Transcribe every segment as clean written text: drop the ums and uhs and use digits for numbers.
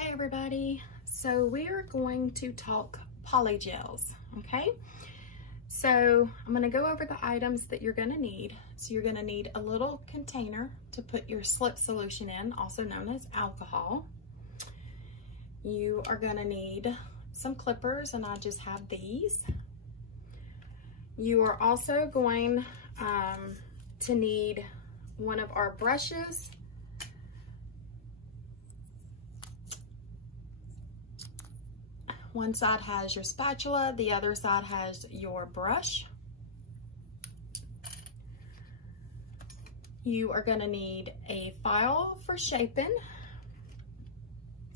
Hi everybody. So we are going to talk polygels, okay? So I'm going to go over the items that you're going to need. So you're going to need a little container to put your slip solution in, also known as alcohol. You are going to need some clippers, and I just have these. You are also going to need one of our brushes. One side has your spatula, the other side has your brush. You are going to need a file for shaping,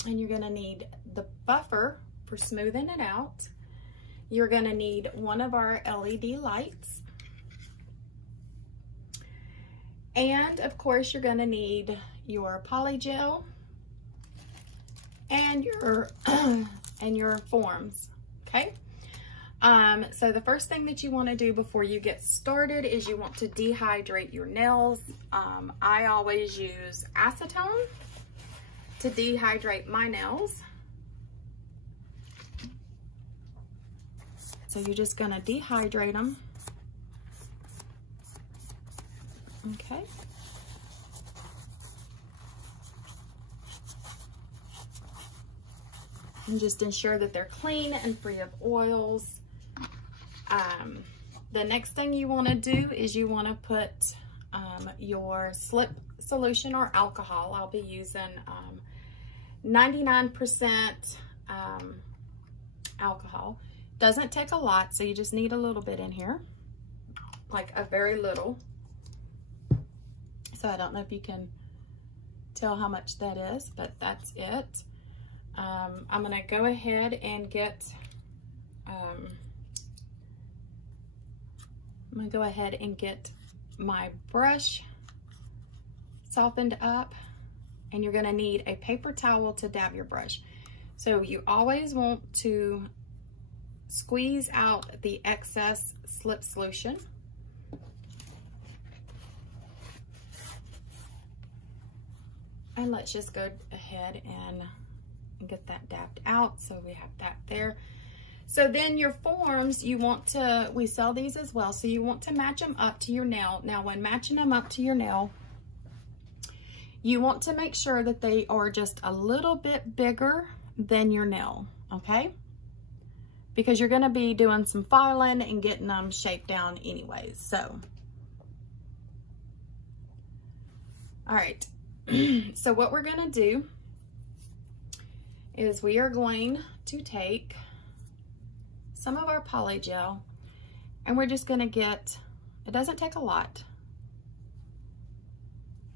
and you're going to need the buffer for smoothing it out. You're going to need one of our LED lights. And of course, you're going to need your polygel and your forms, okay? So the first thing that you want to do before you get started is you want to dehydrate your nails. I always use acetone to dehydrate my nails. So you're just going to dehydrate them. Okay. And just ensure that they're clean and free of oils. The next thing you want to do is you want to put your slip solution or alcohol. I'll be using 99% alcohol. Doesn't take a lot, so you just need a little bit in here, like a very little. So I don't know if you can tell how much that is, but that's it. I'm gonna go ahead and get my brush softened up, and you're gonna need a paper towel to dab your brush. So you always want to squeeze out the excess slip solution. And let's just go ahead and get that dabbed out. So we have that there. So then your forms, we sell these as well. So you want to match them up to your nail. Now when matching them up to your nail, you want to make sure that they are just a little bit bigger than your nail, okay? Because you're gonna be doing some filing and getting them shaped down anyways, so. All right, so what we're gonna do is we are going to take some of our polygel, and we're just gonna get, it doesn't take a lot.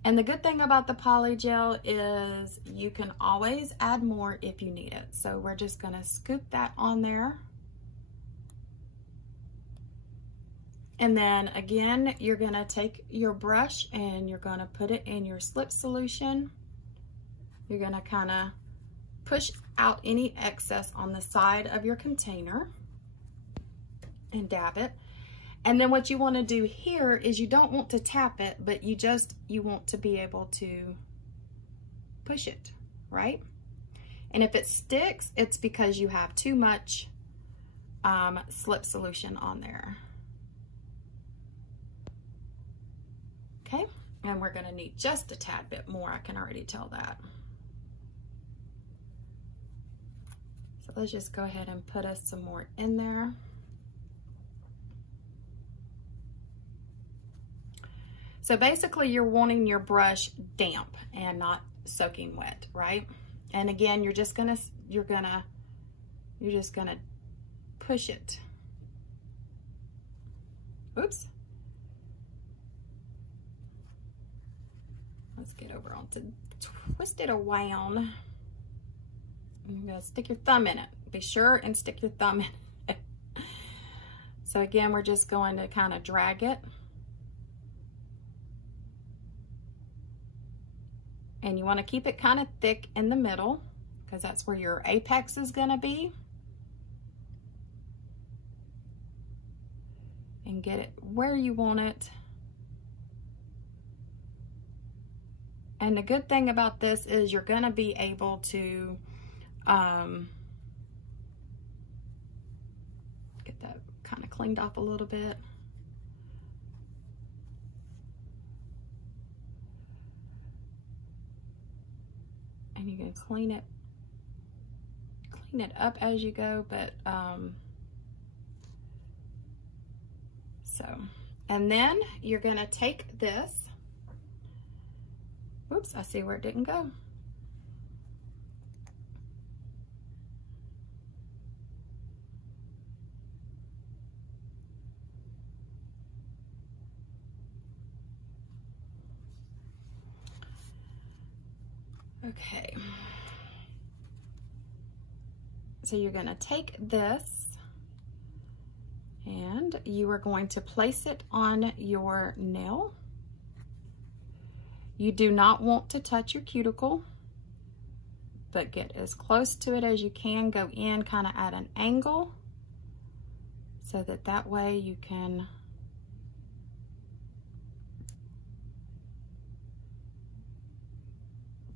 And the good thing about the polygel is you can always add more if you need it. So we're just gonna scoop that on there. And then again, you're gonna take your brush and you're gonna put it in your slip solution. You're gonna kinda push out any excess on the side of your container and dab it. And then what you want to do here is you don't want to tap it, but you want to be able to push it, right? And if it sticks, it's because you have too much slip solution on there. Okay, and we're gonna need just a tad bit more, I can already tell that. So let's just go ahead and put us some more in there. So basically you're wanting your brush damp and not soaking wet, right? And again, you're just gonna push it. Oops. Let's get over onto twist it around. You're gonna stick your thumb in it. Be sure and stick your thumb in it. So again, we're just going to kind of drag it. And you want to keep it kind of thick in the middle because that's where your apex is going to be. And get it where you want it. And the good thing about this is you're going to be able to get that kind of cleaned off a little bit. And you can clean it up as you go, but and then you're gonna take this, whoops, I see where it didn't go. Okay, so you're gonna take this and you are going to place it on your nail. You do not want to touch your cuticle, but get as close to it as you can. Go in kind of at an angle so that way you can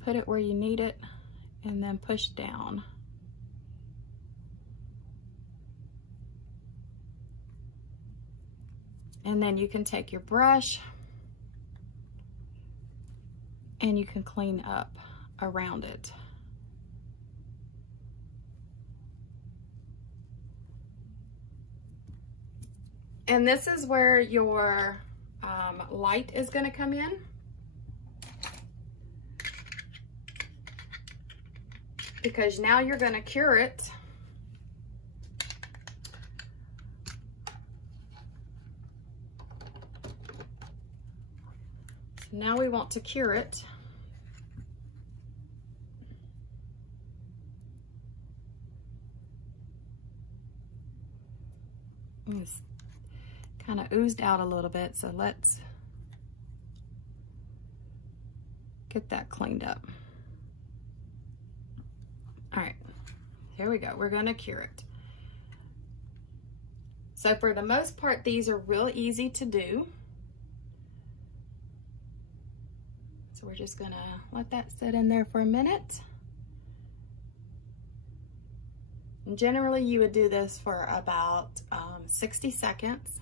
put it where you need it and then push down. And then you can take your brush and you can clean up around it. And this is where your light is going to come in. Because now you're going to cure it. So now we want to cure it. It's kind of oozed out a little bit, so let's get that cleaned up. All right, here we go. We're gonna cure it. So for the most part, these are real easy to do. So we're just gonna let that sit in there for a minute. And generally, you would do this for about 60 seconds.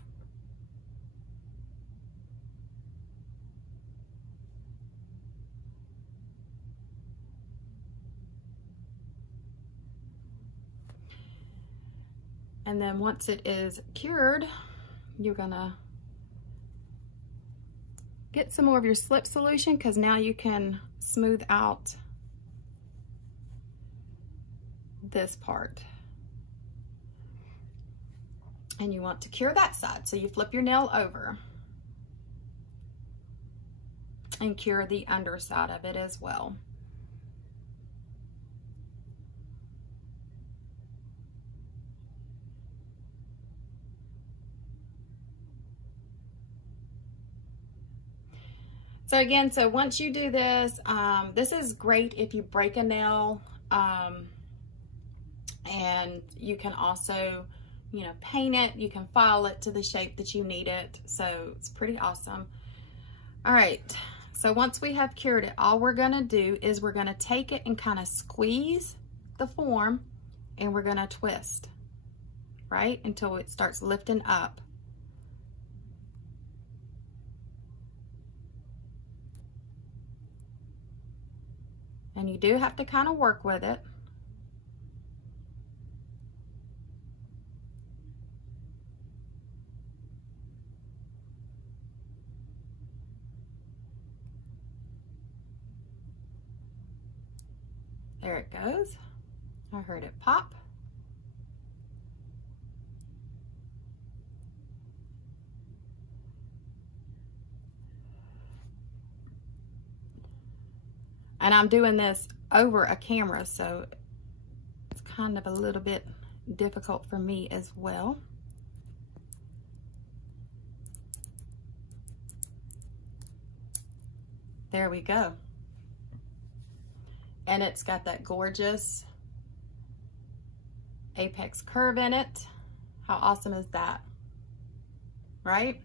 And then once it is cured, you're gonna get some more of your slip solution, because now you can smooth out this part. And you want to cure that side. So you flip your nail over and cure the underside of it as well. So again, so once you do this, this is great if you break a nail, and you can also, you know, paint it, you can file it to the shape that you need it. So it's pretty awesome. All right, so once we have cured it, all we're gonna do is we're gonna take it and kind of squeeze the form, and we're gonna twist, right, until it starts lifting up. And you do have to kind of work with it. There it goes. I heard it pop. And I'm doing this over a camera, so it's kind of a little bit difficult for me as well. There we go. And it's got that gorgeous apex curve in it. How awesome is that, right?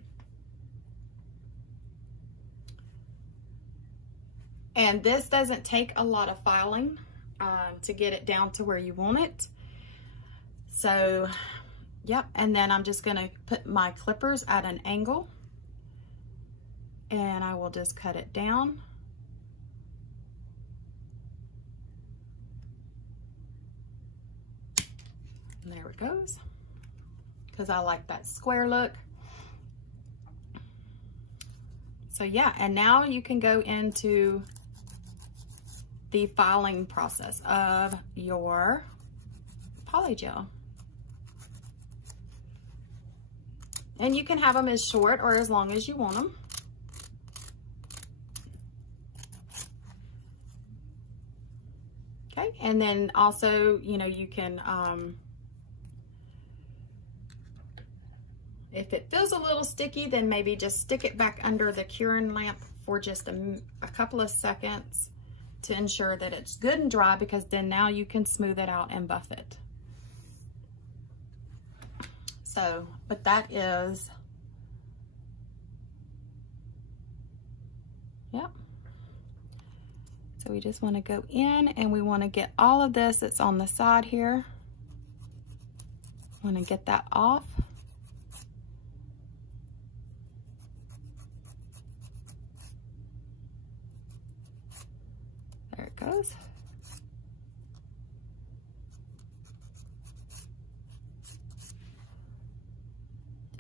And this doesn't take a lot of filing. to get it down to where you want it. So, yep, and then I'm just gonna put my clippers at an angle and I will just cut it down. And there it goes, because I like that square look. So yeah, and now you can go into the filing process of your polygel. And you can have them as short or as long as you want them. Okay, and then also, you know, you can, if it feels a little sticky, then maybe just stick it back under the curing lamp for just a couple of seconds to ensure that it's good and dry, because then now you can smooth it out and buff it. So, but that is, yep. So we just want to go in and we want to get all of this that's on the side here. Want to get that off. There it goes.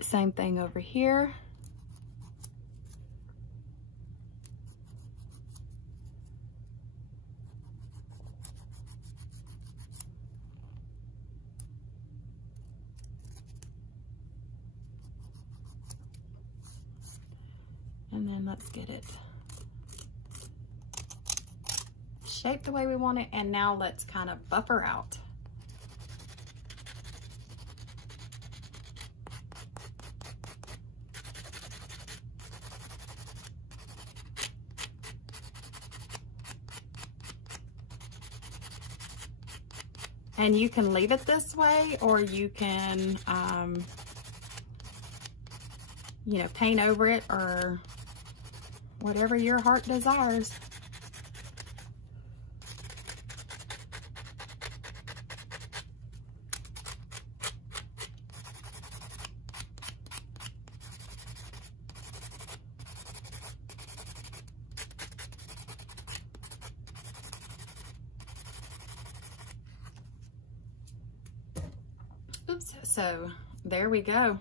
Same thing over here. And then let's get it shaped the way we want it. And now let's kind of buffer out. And you can leave it this way, or you can, you know, paint over it, or whatever your heart desires. Oops, so there we go.